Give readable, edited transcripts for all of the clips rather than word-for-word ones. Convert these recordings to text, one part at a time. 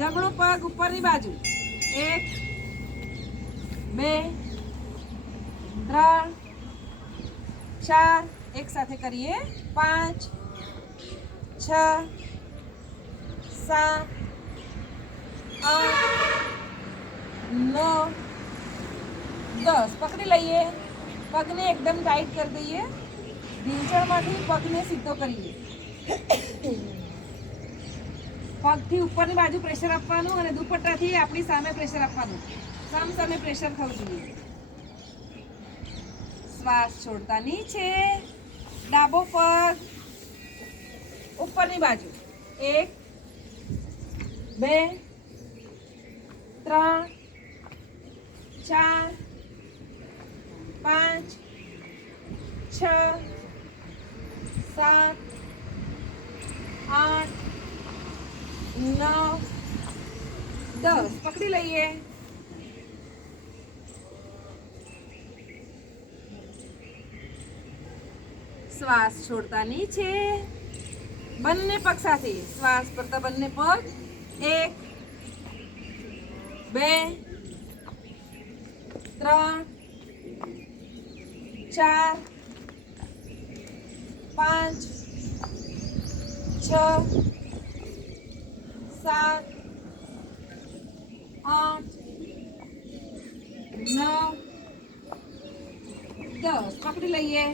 જમણો પગ ઉપરની બાજુ 1 2 3 4 એક સાથે કરીએ 5 6 7 8 9 10 પકડી લઈએ પગને એકદમ ટાઈટ કરી દઈએ ઢીંચણમાંથી પગને સીધો કરીએ પગથી ઉપરની બાજુ પ્રેશર આપવાનું અને દુપટ્ટાથી આપણી સામે પ્રેશર આપવાનું સામે પ્રેશર થવું જોઈએ શ્વાસ છોડતા નીચે ડાબો પગ ઉપરની બાજુ 1 2 3 4 5 6 7 8 9 10 પકડી લઈએ શ્વાસ છોડતા નીચે બંને પગ સાથે શ્વાસ કરતા બંને પગ 1 2 3 4 5 6 7 8 9 10 પકડી લઈએ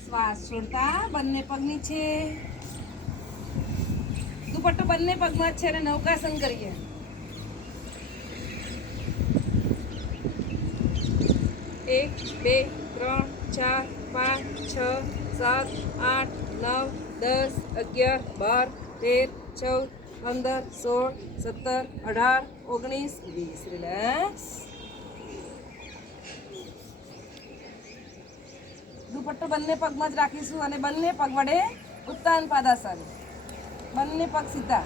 શ્વાસ છોડતા બંને પગ નીચે દુપટ્ટો બંને પગમાં છે અને નૌકાસન કરીએ 1 2 3 4 5 6 7 8 9 10 11 12 13 14 15 16 17 18 19 20 રિલેક્સ દુપટ્ટો બંને પગમાં જ રાખીશું અને બંને પગ વડે ઉત્તાન પાદાસન બંને પગ સીધા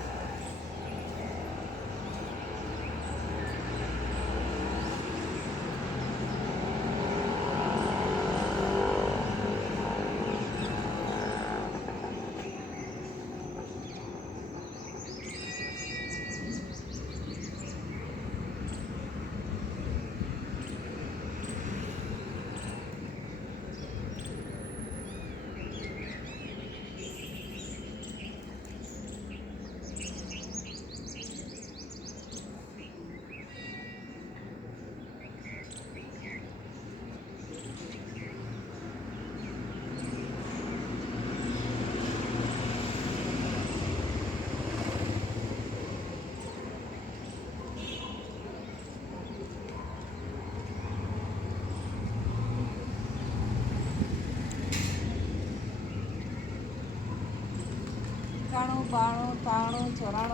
એકાણું 92 93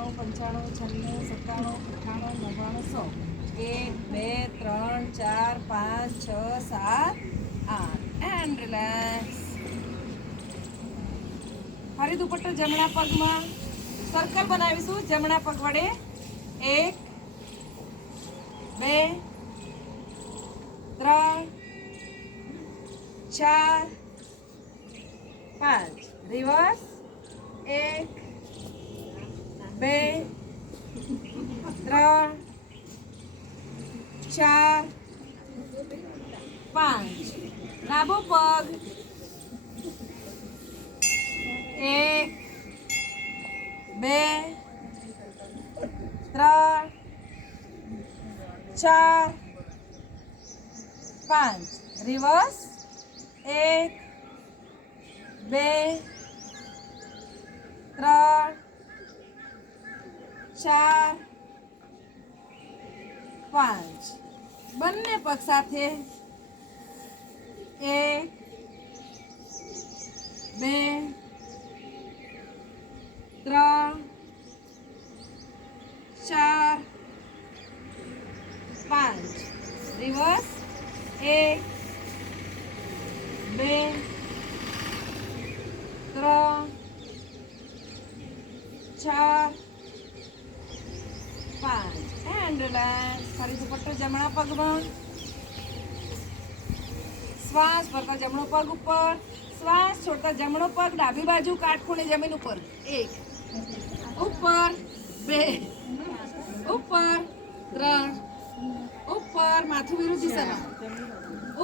94 95 96 97 98 99 100 1 2 3 4 5 6 7 8 એન્ડ રિલેક્સ ફરી દુપટ્ટો જમણા પગમાં સર્કલ બનાવીશું જમણા પગ વડે 1 2 3 4 5 રિવર્સ 1 2 3 4 5 ડાબો પગ 1 2 3 4 5 રિવર્સ 1 2 3 4 5 બંને પગ સાથે 1 2 3 4 5 રિવર્સ 1 2 3 4 5 એન્ડ રિલેક્સ ફરી દુપટ્ટો જમણા પગમાં શ્વાસ ભરતા જમણો પગ ઉપર, શ્વાસ છોડતા જમણો પગ ડાબી બાજુ કાટખૂણે જમીન ઉપર. 1 ઉપર, 2 ઉપર, 3 ઉપર, માથું વિરુદ્ધ દિશામાં,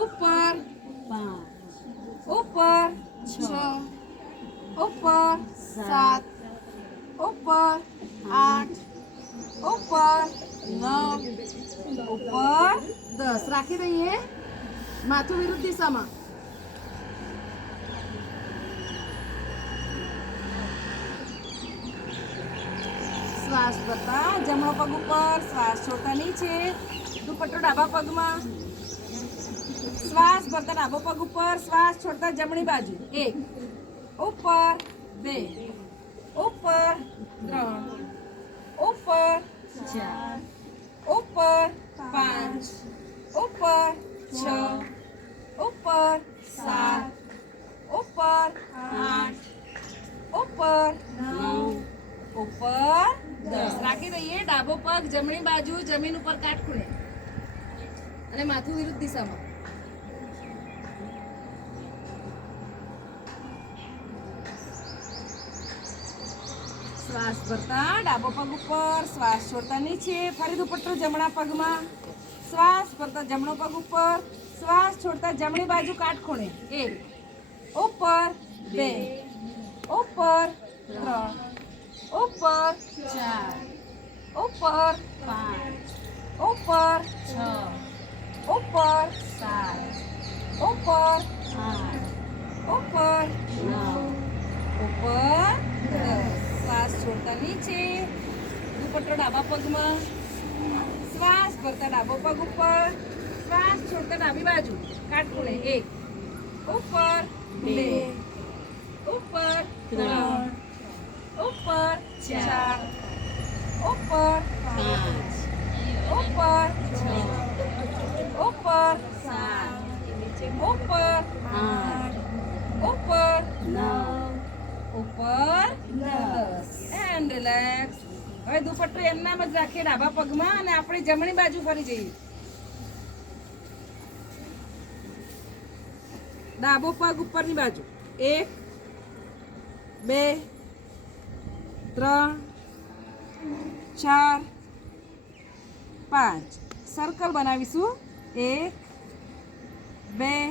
ઉપર, 5 ઉપર, 6 ઉપર, 7 ઉપર, 8 ઉપર, 9 ઉપર, 10. રાખી દઈએ માથું વિરુદ્ધ દિશામાં. શ્વાસ ભરતા જમણો પગ ઉપર, શ્વાસ છોડતા નીચે, દુપટ્ટો ડાબા પગમાં, શ્વાસ ભરતા ડાબો પગ ઉપર, શ્વાસ છોડતા જમણી બાજુ. 1 ઉપર, 2 ઉપર, 3 ઉપર, 4 ઉપર, 5 ઉપર, 6 ઉપર, 7 ઉપર, 8 ઉપર, 9 ઉપર, 10. રાખી દઈએ ડાબો પગ જમણી બાજુ જમીન ઉપર કાટખૂણે અને માથું વિરુદ્ધ દિશામાં. શ્વાસ ભરતા ડાબો પગ ઉપર, શ્વાસ છોડતા નીચે, ફરી દુપટ્ટો જમણા પગમાં, શ્વાસ ભરતા જમણો પગ ઉપર, શ્વાસ છોડતા જમણી બાજુ કાટખૂણે. 1 ઉપર, 2 ઉપર, 3 ઉપર, 4 ઉપર, 5 ઉપર, 6 ઉપર, 7 ઉપર, 8 ઉપર, 9 ઉપર, 10. શ્વાસ છોડતા નીચે, દુપટ્ટો ડાબા પગમાં, શ્વાસ ભરતા ડાબો પગ ઉપર, શ્વાસ છોડતા ડાબી બાજુ કાટખૂણે. 1 ઉપર, 2 ઉપર, 3 ઉપર, 4 ઉપર, 5 ઉપર, 6 ઉપર, 7 ઉપર, 8 ઉપર, 9 ઉપર, 10. And relax. હવે દુપટ્ટો એમનામ જ રાખીએ ડાબા પગમાં અને આપણે જમણી બાજુ ફરી જઈએ. ડાબો પગ ઉપરની બાજુ. 1 2 3 4 5. સર્કલ બનાવીશું. 1 2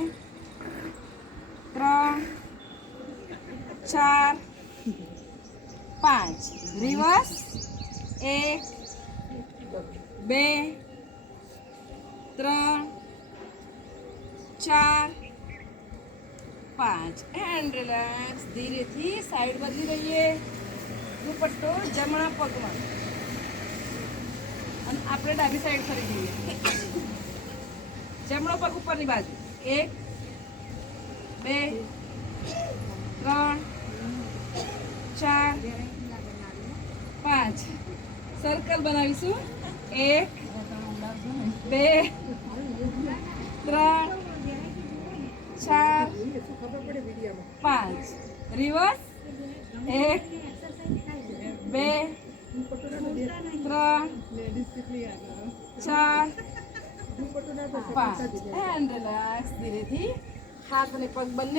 3 4 5. રિવર્સ. 1 2 3 4 5. And relax. ધીરેથી સાઈડ બદલી રહીએ. દુપટ્ટો જમણા પગમાં અને આપણે ડાબી સાઈડ ફરી જઈએ. જમણો પગ ઉપરની બાજુ. 1 2 3 4 5. સર્કલ બનાવીશું. 1 2 3 4 5. રિવર્સ. 1 2 3 4 5. And relax. ધીરેથી હાથ અને પગ બંને